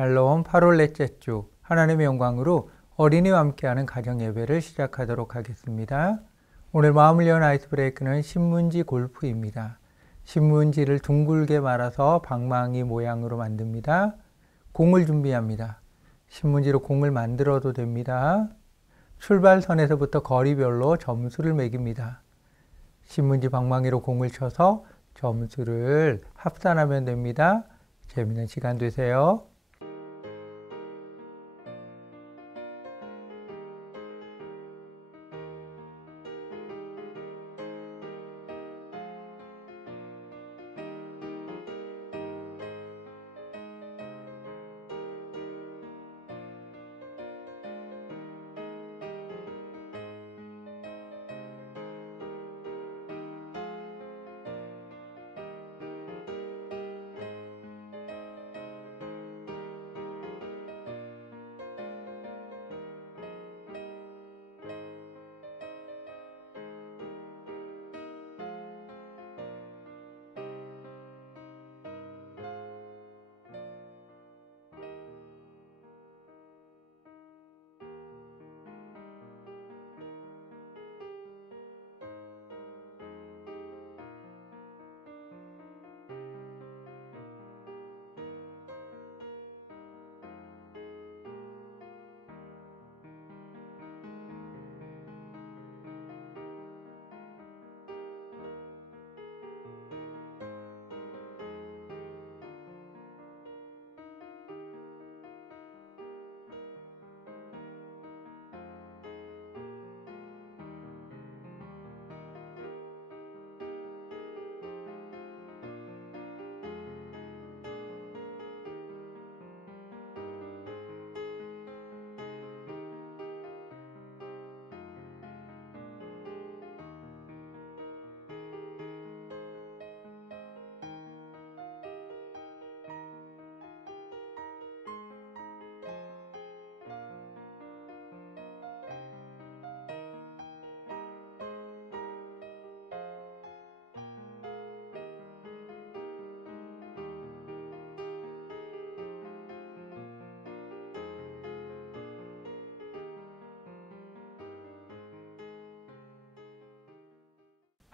샬롬 8월 넷째 주 하나님의 영광으로 어린이와 함께하는 가정예배를 시작하도록 하겠습니다. 오늘 마음을 연 아이스 브레이크는 신문지 골프입니다. 신문지를 둥글게 말아서 방망이 모양으로 만듭니다. 공을 준비합니다. 신문지로 공을 만들어도 됩니다. 출발선에서부터 거리별로 점수를 매깁니다. 신문지 방망이로 공을 쳐서 점수를 합산하면 됩니다. 재미있는 시간 되세요.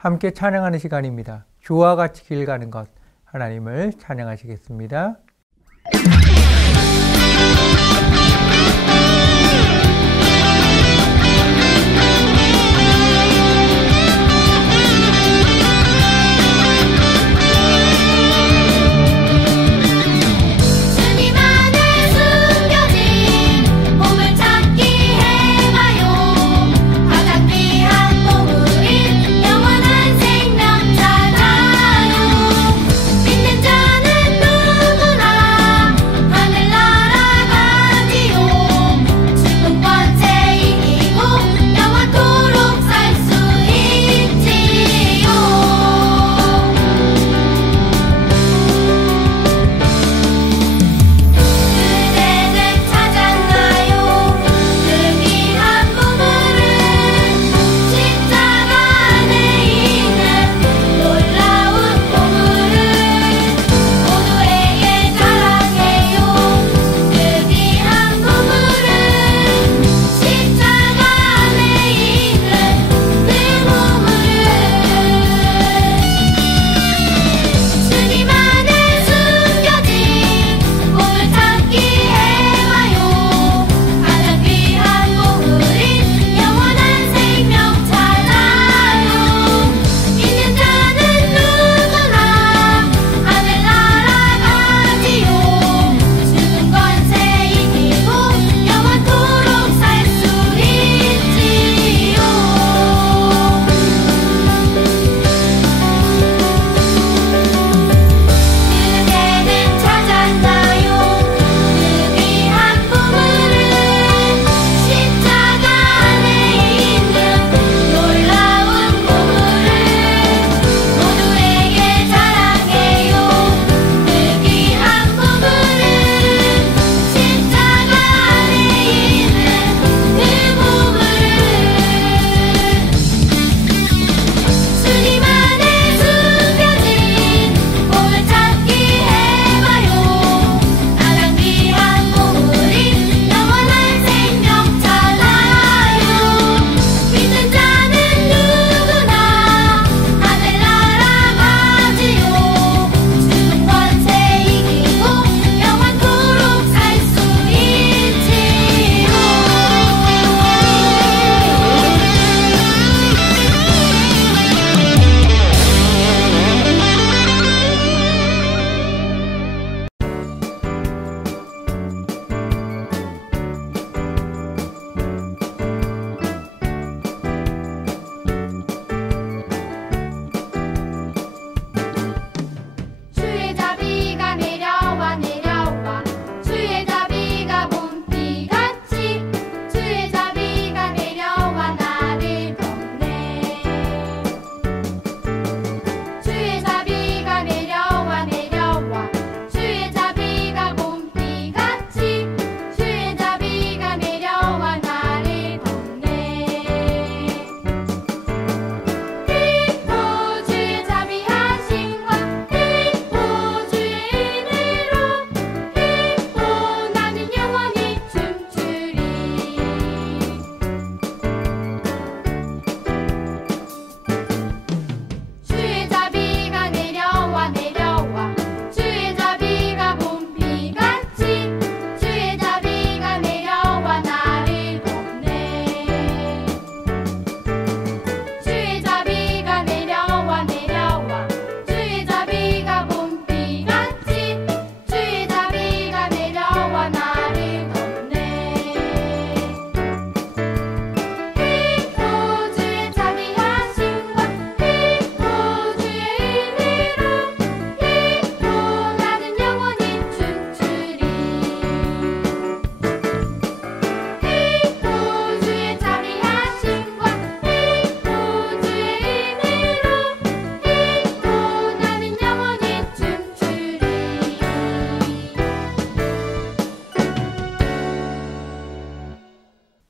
함께 찬양하는 시간입니다. 주와 같이 길 가는 것, 하나님을 찬양하시겠습니다. 누구나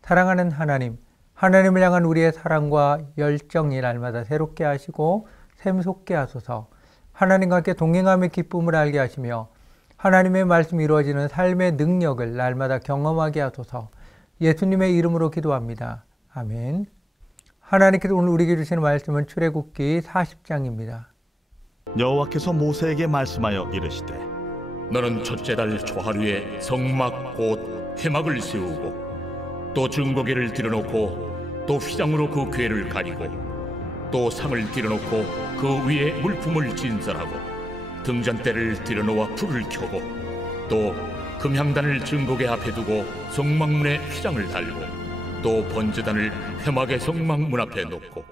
사랑하는 하나님, 하나님을 향한 우리의 사랑과 열정이 날마다 새롭게 하시고 샘솟게 하소서. 하나님과 함께 동행함의 기쁨을 알게 하시며 하나님의 말씀이 이루어지는 삶의 능력을 날마다 경험하게 하소서. 예수님의 이름으로 기도합니다. 아멘. 하나님께서 오늘 우리에게 주시는 말씀은 출애굽기 40장입니다. 여호와께서 모세에게 말씀하여 이르시되 너는 첫째 달 초하루에 성막 곧 회막을 세우고 또 증거궤를 들여놓고 또 휘장으로 그 궤를 가리고 또 상을 들여놓고 그 위에 물품을 진설하고 등잔대를 들여놓아 불을 켜고 또 금향단을 증거궤 앞에 두고 성막문에 휘장을 달고 또 번제단을 회막의 성막문 앞에 놓고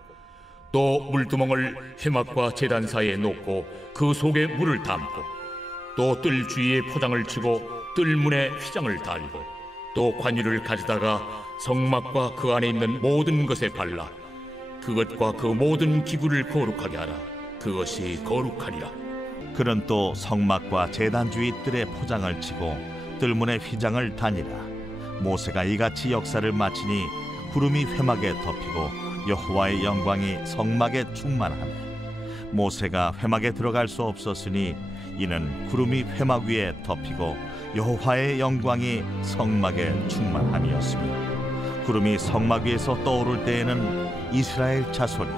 또 물두멍을 회막과 제단 사이에 놓고 그 속에 물을 담고 또 뜰 주위에 포장을 치고 뜰문에 휘장을 달고 또 관유를 가져다가 성막과 그 안에 있는 모든 것에 발라 그것과 그 모든 기구를 거룩하게 하라. 그것이 거룩하니라. 그는 또 성막과 제단 주위 뜰에 포장을 치고 뜰문에 휘장을 다니라. 모세가 이같이 역사를 마치니 구름이 회막에 덮이고 여호와의 영광이 성막에 충만하매 모세가 회막에 들어갈 수 없었으니 이는 구름이 회막 위에 덮이고 여호와의 영광이 성막에 충만함이었으며 구름이 성막 위에서 떠오를 때에는 이스라엘 자손이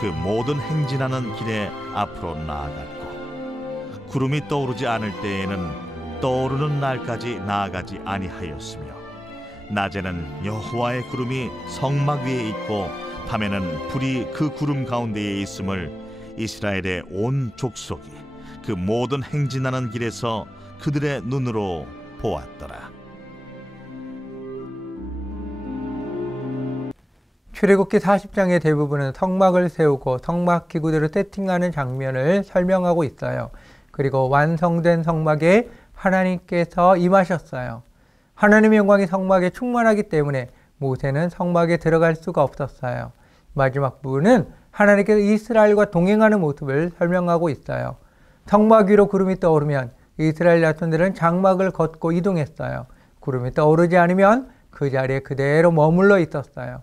그 모든 행진하는 길에 앞으로 나아갔고 구름이 떠오르지 않을 때에는 떠오르는 날까지 나아가지 아니하였으며 낮에는 여호와의 구름이 성막 위에 있고 밤에는 불이 그 구름 가운데에 있음을 이스라엘의 온 족속이 그 모든 행진하는 길에서 그들의 눈으로 보았더라. 출애굽기 40장의 대부분은 성막을 세우고 성막 기구들을 세팅하는 장면을 설명하고 있어요. 그리고 완성된 성막에 하나님께서 임하셨어요. 하나님의 영광이 성막에 충만하기 때문에 모세는 성막에 들어갈 수가 없었어요. 마지막 부분은 하나님께서 이스라엘과 동행하는 모습을 설명하고 있어요. 성막 위로 구름이 떠오르면 이스라엘 자손들은 장막을 걷고 이동했어요. 구름이 떠오르지 않으면 그 자리에 그대로 머물러 있었어요.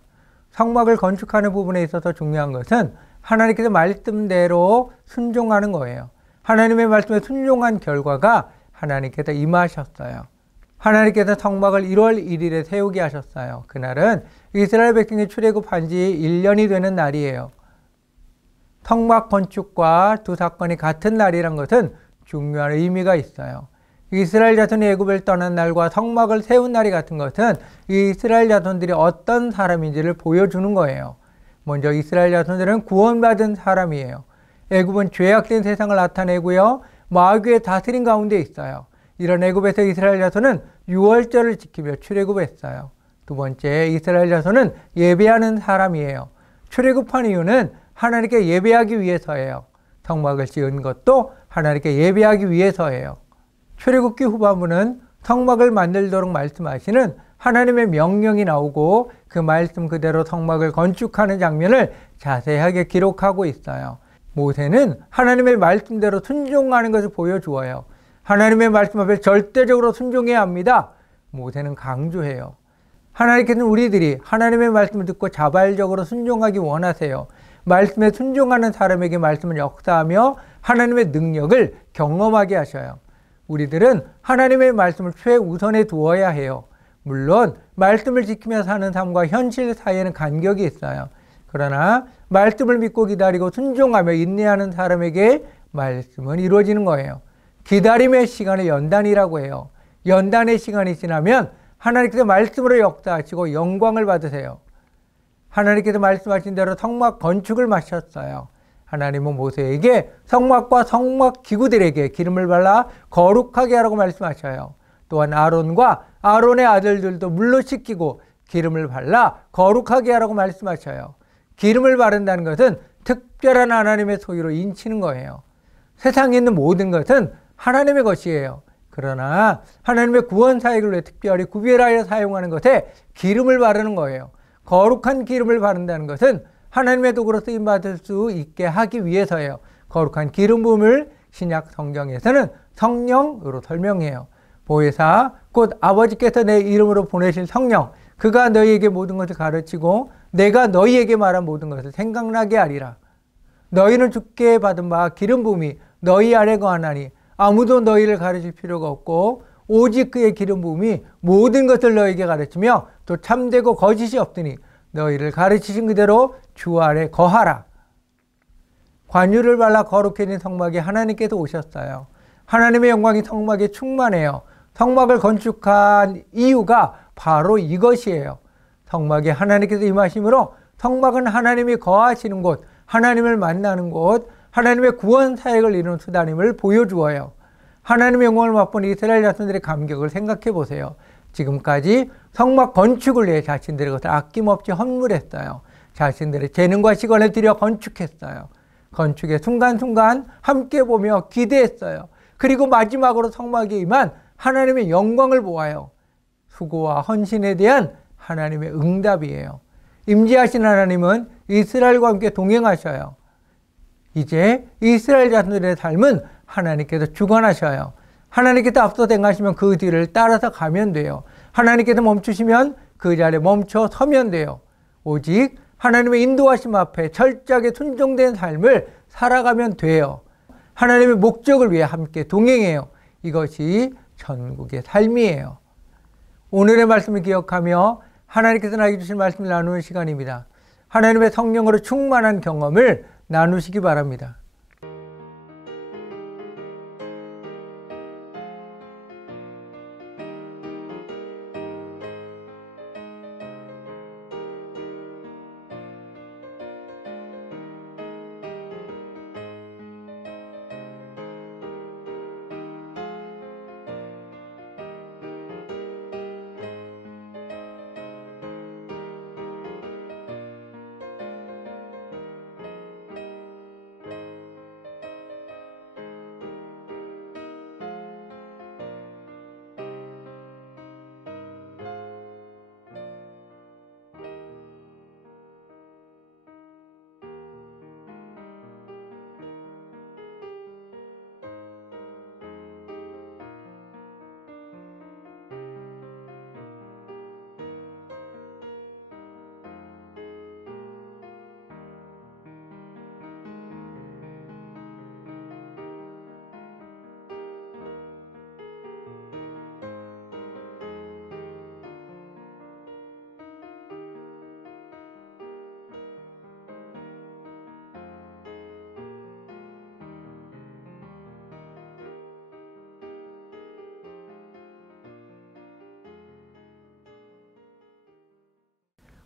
성막을 건축하는 부분에 있어서 중요한 것은 하나님께서 말씀대로 순종하는 거예요. 하나님의 말씀에 순종한 결과가 하나님께서 임하셨어요. 하나님께서 성막을 1월 1일에 세우게 하셨어요. 그날은 이스라엘 백성이 출애굽한 지 1년이 되는 날이에요. 성막 건축과 두 사건이 같은 날이란 것은 중요한 의미가 있어요. 이스라엘 자손이 애굽을 떠난 날과 성막을 세운 날이 같은 것은 이스라엘 자손들이 어떤 사람인지를 보여주는 거예요. 먼저 이스라엘 자손들은 구원받은 사람이에요. 애굽은 죄악된 세상을 나타내고요. 마귀의 다스림 가운데 있어요. 이런 애굽에서 이스라엘 자손은 유월절을 지키며 출애굽했어요. 두 번째, 이스라엘 자손은 예배하는 사람이에요. 출애굽한 이유는 하나님께 예배하기 위해서예요. 성막을 지은 것도 하나님께 예배하기 위해서예요. 출애굽기 후반부는 성막을 만들도록 말씀하시는 하나님의 명령이 나오고 그 말씀 그대로 성막을 건축하는 장면을 자세하게 기록하고 있어요. 모세는 하나님의 말씀대로 순종하는 것을 보여주어요. 하나님의 말씀 앞에 절대적으로 순종해야 합니다. 모세는 강조해요. 하나님께서는 우리들이 하나님의 말씀을 듣고 자발적으로 순종하기 원하세요. 말씀에 순종하는 사람에게 말씀을 역사하며 하나님의 능력을 경험하게 하셔요. 우리들은 하나님의 말씀을 최우선에 두어야 해요. 물론 말씀을 지키며 사는 삶과 현실 사이에는 간격이 있어요. 그러나 말씀을 믿고 기다리고 순종하며 인내하는 사람에게 말씀은 이루어지는 거예요. 기다림의 시간을 연단이라고 해요. 연단의 시간이 지나면 하나님께서 말씀으로 역사하시고 영광을 받으세요. 하나님께서 말씀하신 대로 성막 건축을 마쳤어요. 하나님은 모세에게 성막과 성막 기구들에게 기름을 발라 거룩하게 하라고 말씀하셔요. 또한 아론과 아론의 아들들도 물로 씻기고 기름을 발라 거룩하게 하라고 말씀하셔요. 기름을 바른다는 것은 특별한 하나님의 소유로 인치는 거예요. 세상에 있는 모든 것은 하나님의 것이에요. 그러나 하나님의 구원 사역을 위해 특별히 구별하여 사용하는 것에 기름을 바르는 거예요. 거룩한 기름을 바른다는 것은 하나님의 도구로 쓰임받을 수 있게 하기 위해서예요. 거룩한 기름 부음을 신약 성경에서는 성령으로 설명해요. 보혜사 곧 아버지께서 내 이름으로 보내신 성령, 그가 너희에게 모든 것을 가르치고 내가 너희에게 말한 모든 것을 생각나게 하리라. 너희는 주께 받은 바 기름 부음이 너희 아래 거하나니 아무도 너희를 가르칠 필요가 없고 오직 그의 기름 부음이 모든 것을 너희에게 가르치며 또 참되고 거짓이 없으니 너희를 가르치신 그대로 주 아래 거하라. 관유를 발라 거룩해진 성막에 하나님께서 오셨어요. 하나님의 영광이 성막에 충만해요. 성막을 건축한 이유가 바로 이것이에요. 성막에 하나님께서 임하심으로 성막은 하나님이 거하시는 곳, 하나님을 만나는 곳, 하나님의 구원 사역을 이루는 수단임을 보여주어요. 하나님의 영광을 맛본 이스라엘 자손들의 감격을 생각해 보세요. 지금까지 성막 건축을 위해 자신들의 것을 아낌없이 헌물했어요. 자신들의 재능과 시간을 들여 건축했어요. 건축의 순간순간 함께 보며 기대했어요. 그리고 마지막으로 성막에 임한 하나님의 영광을 보아요. 수고와 헌신에 대한 하나님의 응답이에요. 임재하신 하나님은 이스라엘과 함께 동행하셔요. 이제 이스라엘 자손들의 삶은 하나님께서 주관하셔요. 하나님께서 앞서 행하시면 그 뒤를 따라서 가면 돼요. 하나님께서 멈추시면 그 자리에 멈춰 서면 돼요. 오직 하나님의 인도하심 앞에 철저하게 순종된 삶을 살아가면 돼요. 하나님의 목적을 위해 함께 동행해요. 이것이 천국의 삶이에요. 오늘의 말씀을 기억하며 하나님께서 나에게 주신 말씀을 나누는 시간입니다. 하나님의 성령으로 충만한 경험을 나누시기 바랍니다.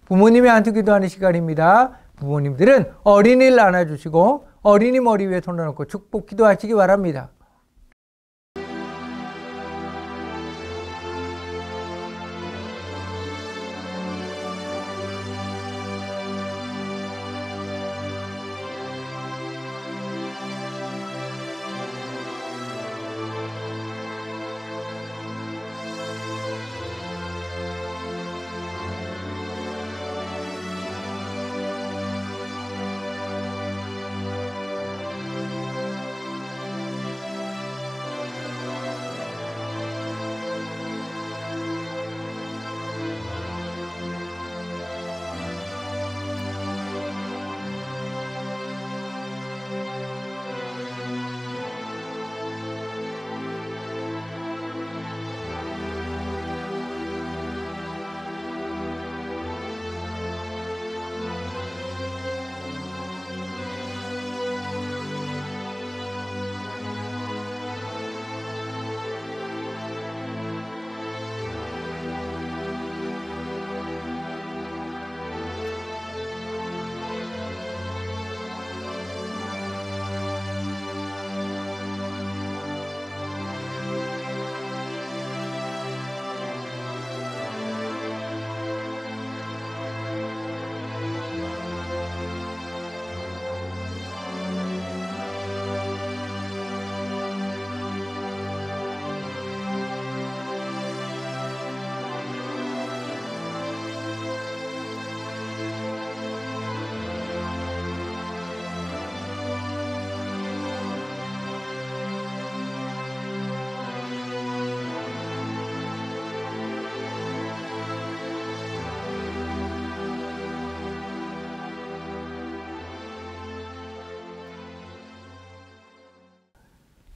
부모님의 안수 기도하는 시간입니다. 부모님들은 어린이를 안아주시고 어린이 머리 위에 손을 얹고 축복 기도하시기 바랍니다.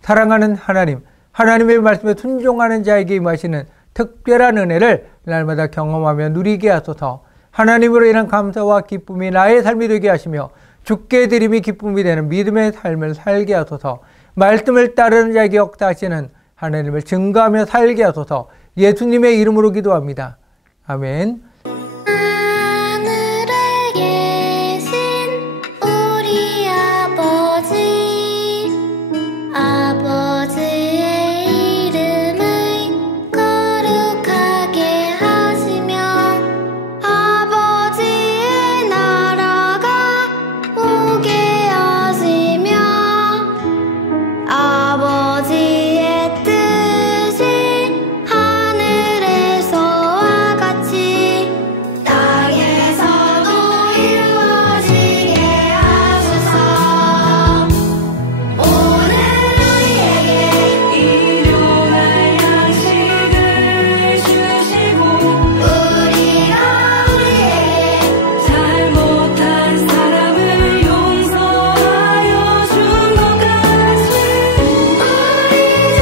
사랑하는 하나님, 하나님의 말씀에 순종하는 자에게 임하시는 특별한 은혜를 날마다 경험하며 누리게 하소서. 하나님으로 인한 감사와 기쁨이 나의 삶이 되게 하시며 주께 드림이 기쁨이 되는 믿음의 삶을 살게 하소서. 말씀을 따르는 자에게 역사하시는 하나님을 증거하며 살게 하소서. 예수님의 이름으로 기도합니다. 아멘. 하늘에 계신 우리 아버지, 아버지의 이름을 거룩하게 하시며 아버지의 나라가 오게 하시며 아버지의 뜻이 하늘에서와 같이 땅에서도 이루어지게 하소서. 오늘 우리에게 일용할 양식을 주시고 우리가 우리에게 잘못한 사람을 용서하여 준 것 같이 우리 죄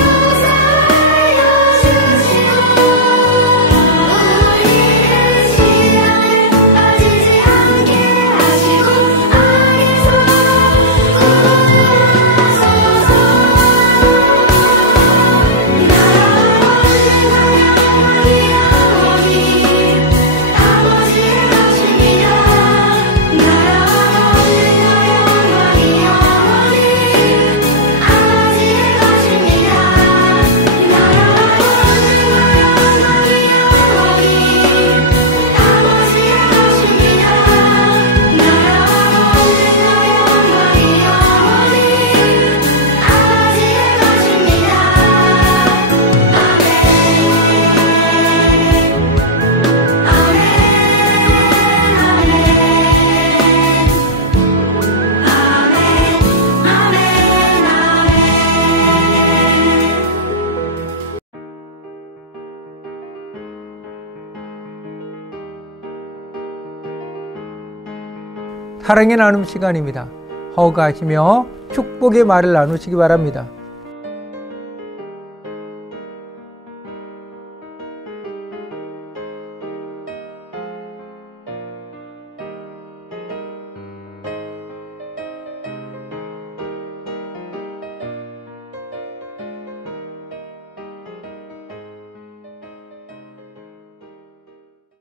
용서하여 주시고 우리를 시험에 빠지지 않게 하시고 악에서 구원하소서. 사랑의 나눔 시간입니다. 허가하시며 축복의 말을 나누시기 바랍니다.